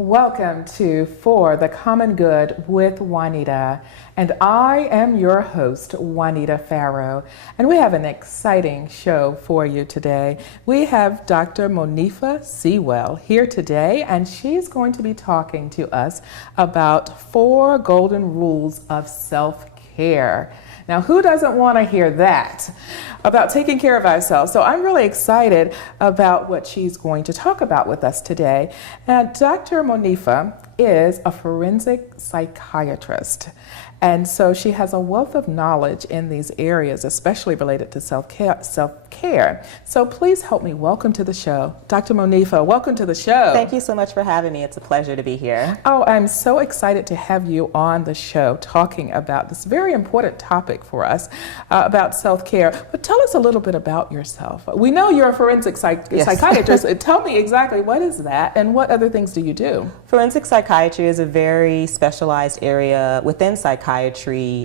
Welcome to For the Common Good with Juanita, and I am your host, Juanita Farrow, and we have an exciting show for you today. We have Dr. Monifa Seawell here today, and she's going to be talking to us about 4 golden rules of self-care. Now, who doesn't want to hear that about taking care of ourselves? So I'm really excited about what she's going to talk about with us today. And Dr. Monifa is a forensic psychiatrist. And so she has a wealth of knowledge in these areas, especially related to self-care. So please help me welcome to the show, Dr. Monifa. Welcome to the show. Thank you so much for having me. It's a pleasure to be here. Oh, I'm so excited to have you on the show talking about this very important topic for us, about self-care. But tell us a little bit about yourself. We know you're a forensic psychiatrist. Tell me exactly what is that and what other things do you do? Forensic psychiatry is a very specialized area within psychiatry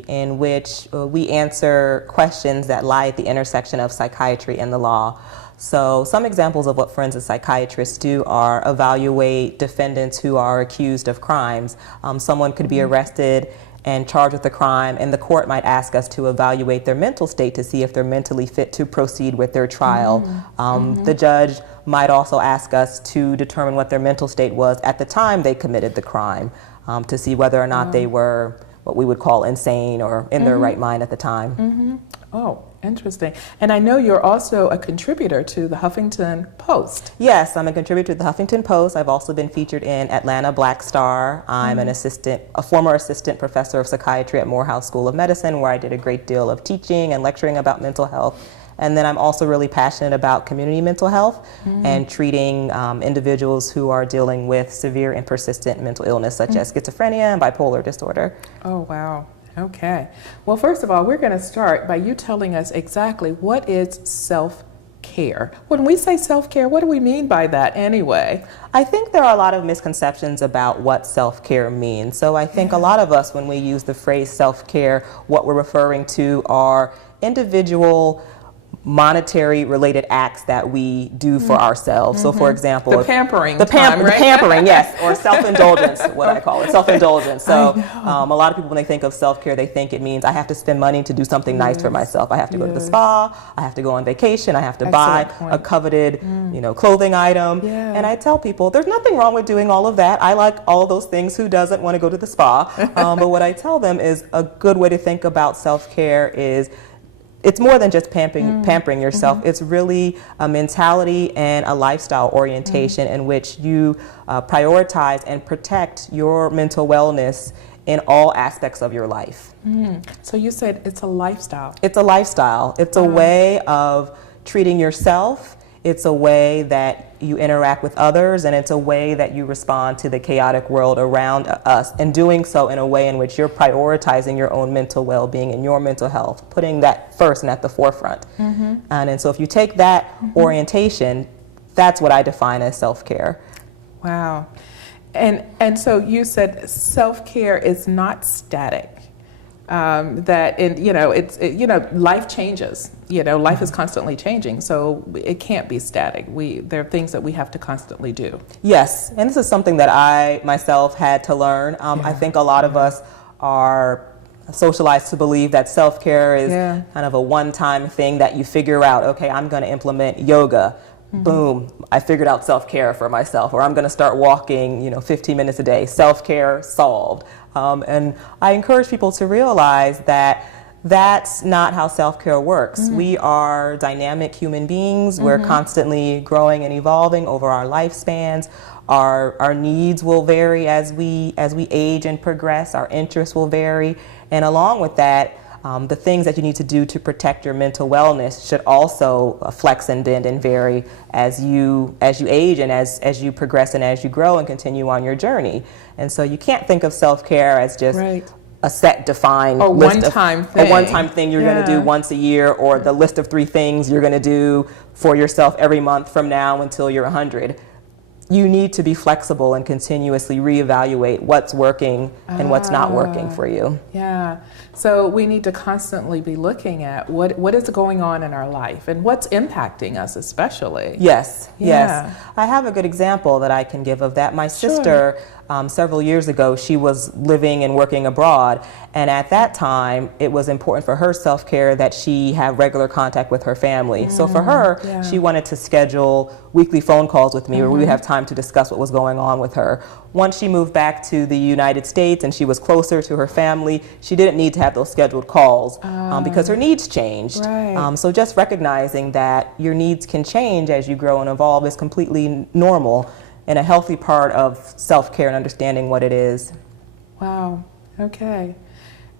in which we answer questions that lie at the intersection of psychiatry and the law. So some examples of what forensic psychiatrists do are evaluate defendants who are accused of crimes. Someone could be arrested and charged with a crime, and the court might ask us to evaluate their mental state to see if they're mentally fit to proceed with their trial. The judge might also ask us to determine what their mental state was at the time they committed the crime, to see whether or not they were what we would call insane or in their right mind at the time. Oh, interesting. And I know you're also a contributor to the Huffington Post. Yes, I'm a contributor to the Huffington Post. I've also been featured in Atlanta Black Star. I'm a former assistant professor of psychiatry at Morehouse School of Medicine, where I did a great deal of teaching and lecturing about mental health. And then I'm also really passionate about community mental health and treating individuals who are dealing with severe and persistent mental illness, such as schizophrenia and bipolar disorder. Oh, wow. Okay. Well, first of all, we're going to start by you telling us exactly what is self-care. When we say self-care, what do we mean by that anyway? I think there are a lot of misconceptions about what self-care means. So I think a lot of us, when we use the phrase self-care, what we're referring to are individual monetary related acts that we do for ourselves. So for example, the pampering, the pampering, yes, or self-indulgence, what I call it, self-indulgence. So a lot of people, when they think of self-care, they think it means I have to spend money to do something nice for myself. I have to go to the spa, I have to go on vacation, I have to buy a coveted, clothing item. And I tell people there's nothing wrong with doing all of that. I like all of those things. Who doesn't want to go to the spa? But what I tell them is a good way to think about self-care is it's more than just pampering yourself. It's really a mentality and a lifestyle orientation in which you prioritize and protect your mental wellness in all aspects of your life. So you said it's a lifestyle. It's a lifestyle. It's a way of treating yourself. It's a way that you interact with others, and it's a way that you respond to the chaotic world around us, and doing so in a way in which you're prioritizing your own mental well-being and your mental health, putting that first and at the forefront. And so if you take that orientation, that's what I define as self-care. Wow. And so you said self-care is not static. Life changes. Life is constantly changing, so it can't be static. There are things that we have to constantly do. Yes, and this is something that I myself had to learn. I think a lot of us are socialized to believe that self-care is kind of a one-time thing that you figure out. Okay, I'm going to implement yoga. Boom, I figured out self-care for myself, or I'm going to start walking 15 minutes a day. Self-care solved. And I encourage people to realize that that's not how self-care works. We are dynamic human beings. We're constantly growing and evolving over our lifespans. Our needs will vary as we age and progress. Our interests will vary. And along with that, the things that you need to do to protect your mental wellness should also flex and bend and vary as you age and as you progress and as you grow and continue on your journey. And so you can't think of self-care as just a set defined list one-time thing you're going to do once a year, or the list of 3 things you're going to do for yourself every month from now until you're 100. you need to be flexible and continuously reevaluate what's working and what's not working for you. Yeah. So we need to constantly be looking at what is going on in our life and what's impacting us especially. Yes, Yeah. yes. I have a good example that I can give of that. My sister, several years ago, she was living and working abroad, and at that time it was important for her self-care that she have regular contact with her family. So for her, she wanted to schedule weekly phone calls with me where we would have time to discuss what was going on with her. Once she moved back to the United States and she was closer to her family, she didn't need to have those scheduled calls because her needs changed. Right. So just recognizing that your needs can change as you grow and evolve is completely normal and a healthy part of self-care and understanding what it is. Wow. Okay.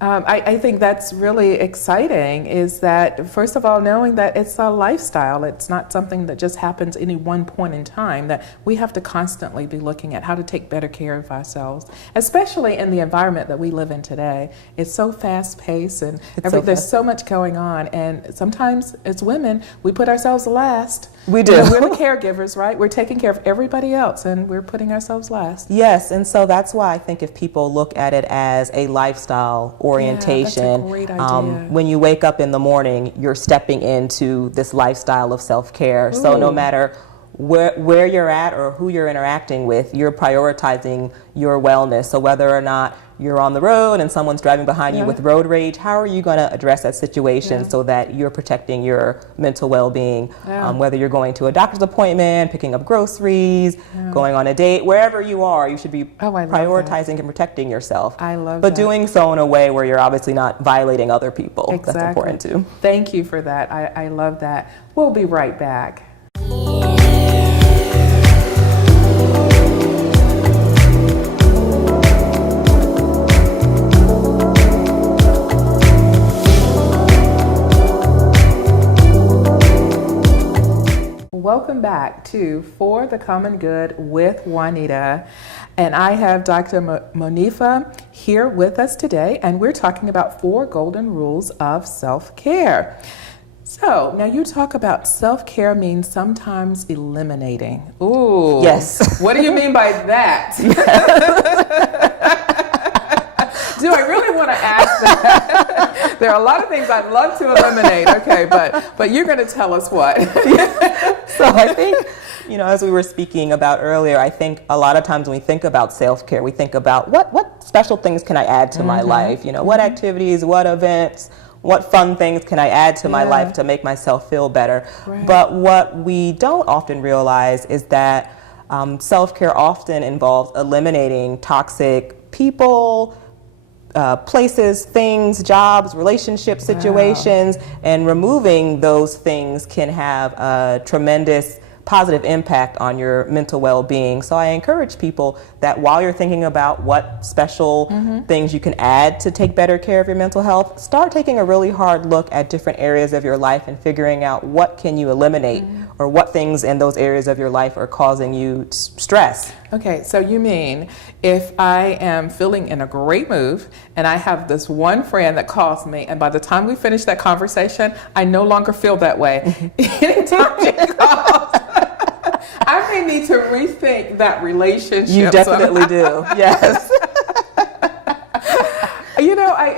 I think that's really exciting, is that, first of all, knowing that it's a lifestyle. It's not something that just happens any one point in time, that we have to constantly be looking at how to take better care of ourselves, especially in the environment that we live in today. It's so fast-paced and there's so much going on. And sometimes as women, we put ourselves last. We do. We're the caregivers, right? We're taking care of everybody else and we're putting ourselves last. Yes, and so that's why I think if people look at it as a lifestyle orientation, that's a great idea. When you wake up in the morning, you're stepping into this lifestyle of self-care. So no matter where you're at or who you're interacting with, you're prioritizing your wellness. So whether or not you're on the road and someone's driving behind you with road rage, how are you going to address that situation so that you're protecting your mental well-being? Whether you're going to a doctor's appointment, picking up groceries, going on a date, wherever you are, you should be prioritizing and protecting yourself. I love but that. doing so in a way where you're obviously not violating other people. Exactly. That's important too. Thank you for that. I love that. We'll be right back. Welcome back to For the Common Good with Juanita. And I have Dr. Monifa here with us today, and we're talking about 4 golden rules of self-care. So now you talk about self-care means sometimes eliminating. Ooh. Yes. What do you mean by that? Do I really want to ask that? There are a lot of things I'd love to eliminate. Okay, but you're going to tell us what. So I think, as we were speaking about earlier, I think a lot of times when we think about self-care, we think about what special things can I add to my life? What activities, what events, what fun things can I add to my life to make myself feel better? Right. But what we don't often realize is that self-care often involves eliminating toxic people, places, things, jobs, relationship situations, and removing those things can have a tremendous positive impact on your mental well-being. So I encourage people that while you're thinking about what special things you can add to take better care of your mental health, start taking a really hard look at different areas of your life and figuring out what can you eliminate or what things in those areas of your life are causing you stress. Okay, so you mean if I am feeling in a great mood and I have this one friend that calls me, and by the time we finish that conversation, I no longer feel that way. Anytime she calls, I may need to rethink that relationship. You definitely do, yes.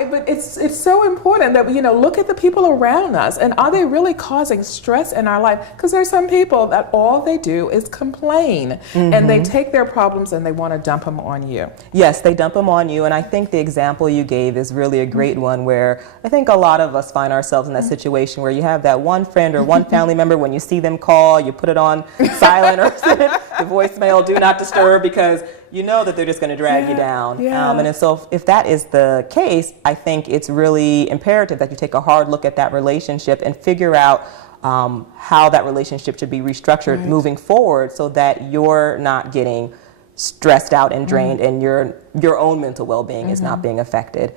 But it's so important that we, look at the people around us, and are they really causing stress in our life? Because there's some people that all they do is complain, and they take their problems and they want to dump them on you. Yes, they dump them on you, and I think the example you gave is really a great one, where I think a lot of us find ourselves in that situation where you have that one friend or one family member, when you see them call, you put it on silent or the voicemail, do not disturb, because you know that they're just going to drag you down. And so if that is the case, I think it's really imperative that you take a hard look at that relationship and figure out how that relationship should be restructured moving forward, so that you're not getting stressed out and drained and your own mental well-being is not being affected.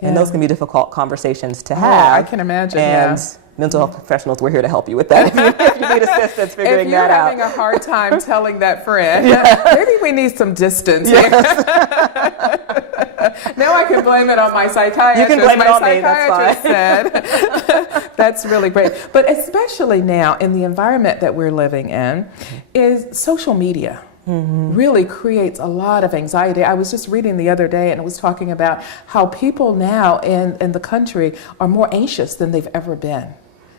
And those can be difficult conversations to have. I can imagine. And mental health professionals, we're here to help you with that. If you need assistance figuring that out. If you're having a hard time telling that friend, maybe we need some distance. Now I can blame it on my psychiatrist. You can blame it on me, that's fine. That's really great. But especially now in the environment that we're living in is social media. really creates a lot of anxiety. I was just reading the other day, and it was talking about how people now in the country are more anxious than they've ever been.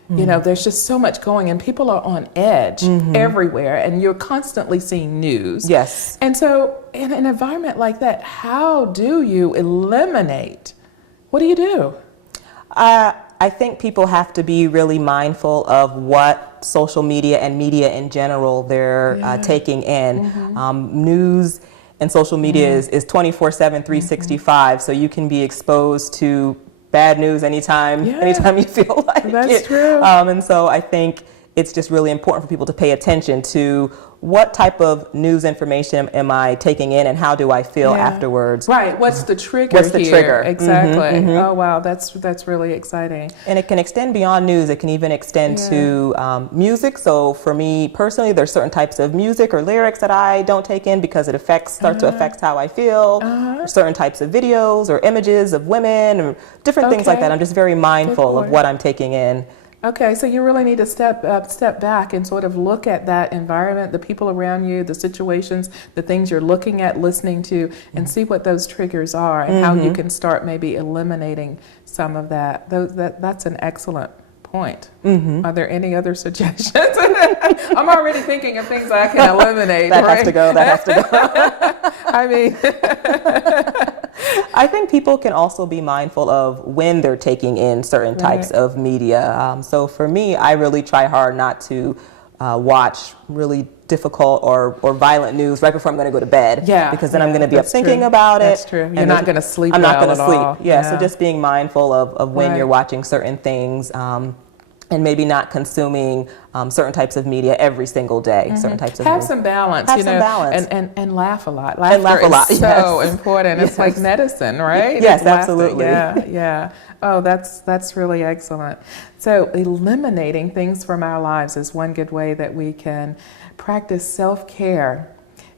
You know, there's just so much going, and people are on edge everywhere, and you're constantly seeing news. Yes. And so in an environment like that, how do you eliminate? What do you do? I think people have to be really mindful of what social media and media in general they're taking in. News and social media is 24/7, 365, so you can be exposed to bad news anytime you feel like That's it. true. And so I think it's just really important for people to pay attention to what type of news information am I taking in, and how do I feel afterwards. Right. What's the trigger What's the here? trigger? Exactly. Oh, wow. That's really exciting. And it can extend beyond news. It can even extend to music. So for me personally, there's certain types of music or lyrics that I don't take in because it starts to affect how I feel. Certain types of videos or images of women or different things like that. I'm just very mindful of what I'm taking in. Okay, so you really need to step back and sort of look at that environment, the people around you, the situations, the things you're looking at, listening to, and see what those triggers are and how you can start maybe eliminating some of that. That's an excellent point. Are there any other suggestions? I'm already thinking of things I can eliminate. That has to go. That has to go. I mean, I think people can also be mindful of when they're taking in certain types of media. So for me, I really try hard not to watch really difficult or violent news right before I'm going to go to bed. Because then I'm going to be up thinking about it. That's true. You're not going to sleep. I'm not going to sleep. All. So just being mindful of when you're watching certain things. And maybe not consuming certain types of media every single day. Certain types of have some balance. Have some balance. And laugh a lot. And laugh a lot. Is so important. It's like medicine, right? Yes, Laughter. absolutely. Yeah. Oh, that's really excellent. So eliminating things from our lives is one good way that we can practice self-care,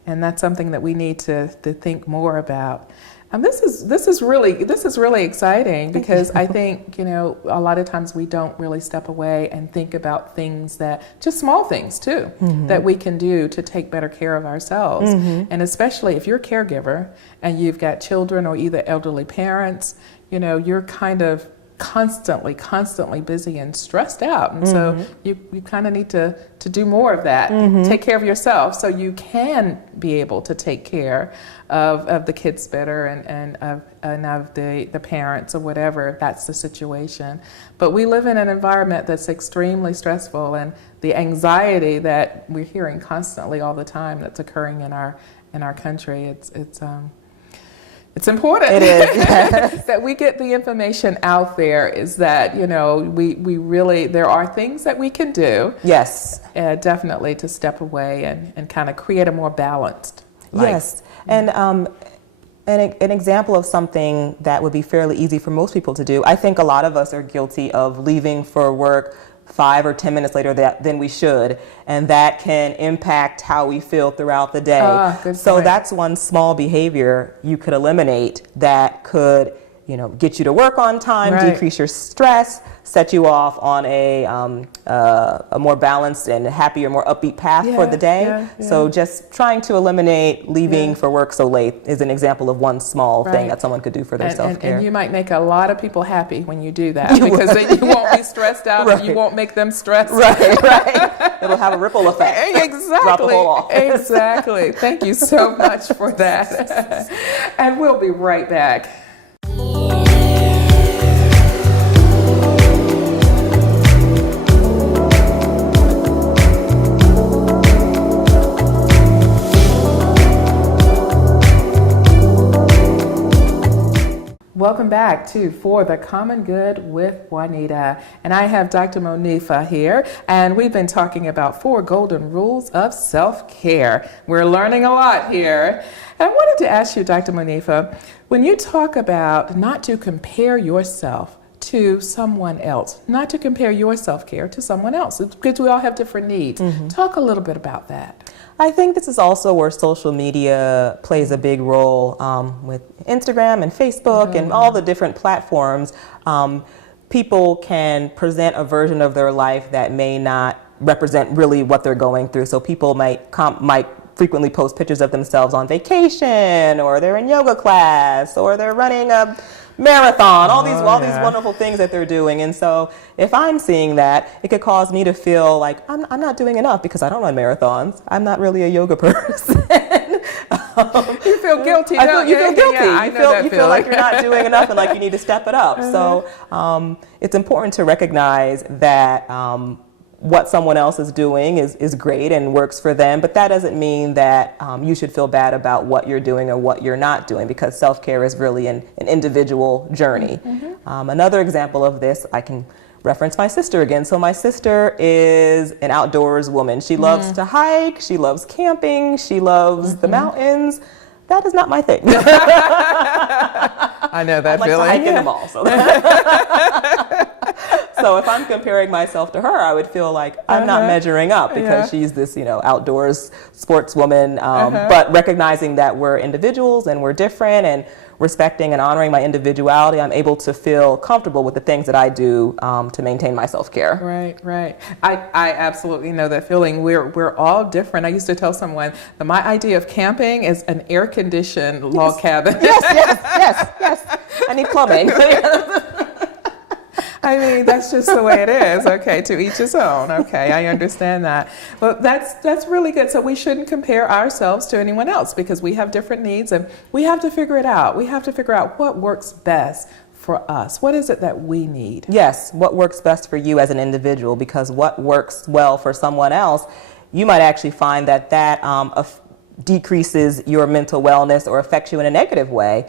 and that's something that we need to think more about. This is really exciting because I think, a lot of times we don't really step away and think about things just small things too, that we can do to take better care of ourselves. And especially if you're a caregiver and you've got children or either elderly parents, you're kind of constantly busy and stressed out. And so you kind of need to do more of that. Take care of yourself so you can be able to take care of the kids better and of the parents or whatever, if that's the situation. But we live in an environment that's extremely stressful, and the anxiety that we're hearing constantly all the time that's occurring in our country, it's important. It is, yes. that we get the information out there, is that, we really, there are things that we can do. Yes. Definitely to step away and kind of create a more balanced life. Yes. And an example of something that would be fairly easy for most people to do, I think a lot of us are guilty of leaving for work 5 or 10 minutes later than we should, and that can impact how we feel throughout the day. So that's one small behavior you could eliminate that could, get you to work on time, decrease your stress, set you off on a more balanced and happier, more upbeat path for the day. So just trying to eliminate leaving for work so late is an example of one small thing that someone could do for their self-care. And you might make a lot of people happy when you do that, because then you won't be stressed out and you won't make them stressed. Right. It'll have a ripple effect. Exactly. Drop the ball off. Exactly. Thank you so much for that. And we'll be right back. Welcome back to For the Common Good with Juanita. And I have Dr. Monifa here, and we've been talking about 4 golden rules of self-care. We're learning a lot here. And I wanted to ask you, Dr. Monifa, when you talk about not to compare yourself to someone else, not to compare your self-care to someone else, because we all have different needs. Talk a little bit about that. I think this is also where social media plays a big role with Instagram and Facebook and all the different platforms. People can present a version of their life that may not represent really what they're going through. So people might frequently post pictures of themselves on vacation, or they're in yoga class, or they're running a marathon, all these wonderful things that they're doing. And so if I'm seeing that, it could cause me to feel like I'm not doing enough because I don't run marathons. I'm not really a yoga person. You feel guilty. You feel guilty. Yeah, you feel like you're not doing enough and like you need to step it up. So it's important to recognize that what someone else is doing is great and works for them, but that doesn't mean that you should feel bad about what you're doing or what you're not doing, because self-care is really an individual journey. Another example of this, I can reference my sister again. So my sister is an outdoors woman. She loves to hike, she loves camping, she loves the mountains. That is not my thing. I know that I feeling. like to hike in the mall. So if I'm comparing myself to her, I would feel like I'm not measuring up because she's this, outdoors sportswoman. But recognizing that we're individuals and we're different, and respecting and honoring my individuality, I'm able to feel comfortable with the things that I do to maintain my self-care. Right. I absolutely know that feeling. We're all different. I used to tell someone that my idea of camping is an air-conditioned log cabin. Yes. I need plumbing. I mean, that's just the way it is. Okay, to each his own. Okay, I understand that. But that's really good. So we shouldn't compare ourselves to anyone else because we have different needs and we have to figure it out. We have to figure out what works best for us. What is it that we need? Yes, what works best for you as an individual, because what works well for someone else, you might actually find that decreases your mental wellness or affects you in a negative way.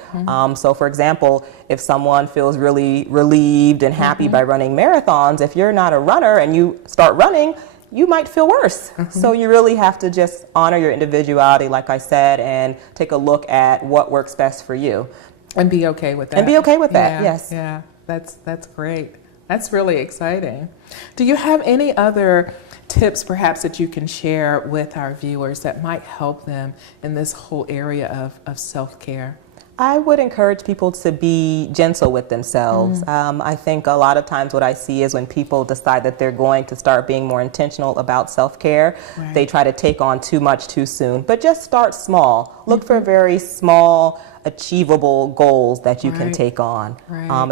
So for example, if someone feels really relieved and happy by running marathons, if you're not a runner and you start running, you might feel worse. So you really have to just honor your individuality, like I said, and take a look at what works best for you. And be okay with that. Yes. Yeah, that's great. That's really exciting. Do you have any other tips perhaps that you can share with our viewers that might help them in this whole area of self-care? I would encourage people to be gentle with themselves. I think a lot of times what I see is when people decide that they're going to start being more intentional about self-care, they try to take on too much too soon. But just start small. Look for very small, achievable goals that you can take on.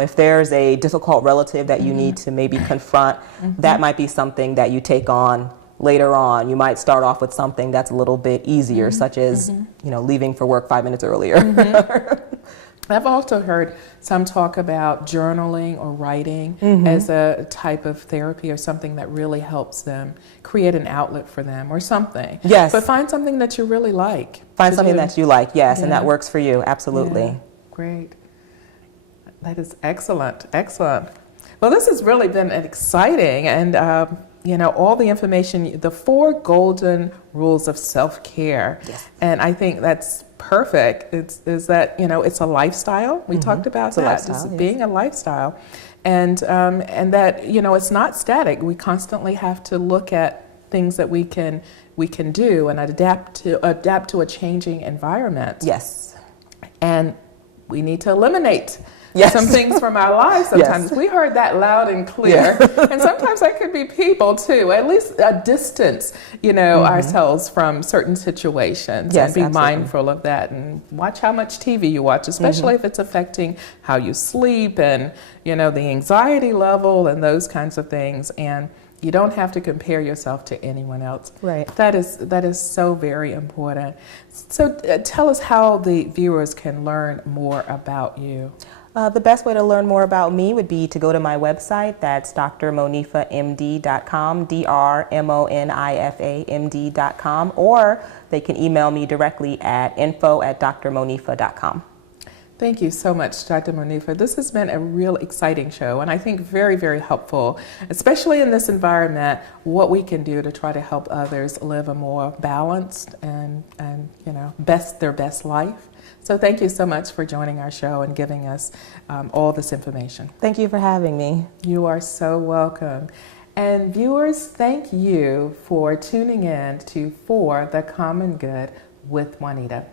If there's a difficult relative that you need to maybe confront, that might be something that you take on later on. You might start off with something that's a little bit easier, such as leaving for work 5 minutes earlier. I've also heard some talk about journaling or writing as a type of therapy or something that really helps them create an outlet for them or something. Yes. But find something that you really like. Find something that you like, yes, and that works for you, absolutely. Yeah. Great. That is excellent. Well, this has really been exciting, and all the information, the 4 golden rules of self-care. Yes. And I think that's perfect. It's that it's a lifestyle. We talked about that. Just being a lifestyle, and that it's not static. We constantly have to look at things that we can do and adapt to a changing environment. Yes. And we need to eliminate some things from our lives sometimes. We heard that loud and clear. And sometimes that could be people too, at least a distance, ourselves from certain situations, and be mindful of that, and watch how much TV you watch, especially if it's affecting how you sleep and, the anxiety level and those kinds of things. And you don't have to compare yourself to anyone else. Right. That is so very important. So tell us how the viewers can learn more about you. The best way to learn more about me would be to go to my website. That's drmonifamd.com, drmonifamd.com, or they can email me directly at info@drmonifa.com. Thank you so much, Dr. Monifa. This has been a real exciting show, and I think very, very helpful, especially in this environment, what we can do to try to help others live a more balanced and their best life. So thank you so much for joining our show and giving us all this information. Thank you for having me. You are so welcome. And viewers, thank you for tuning in to For the Common Good with Juanita.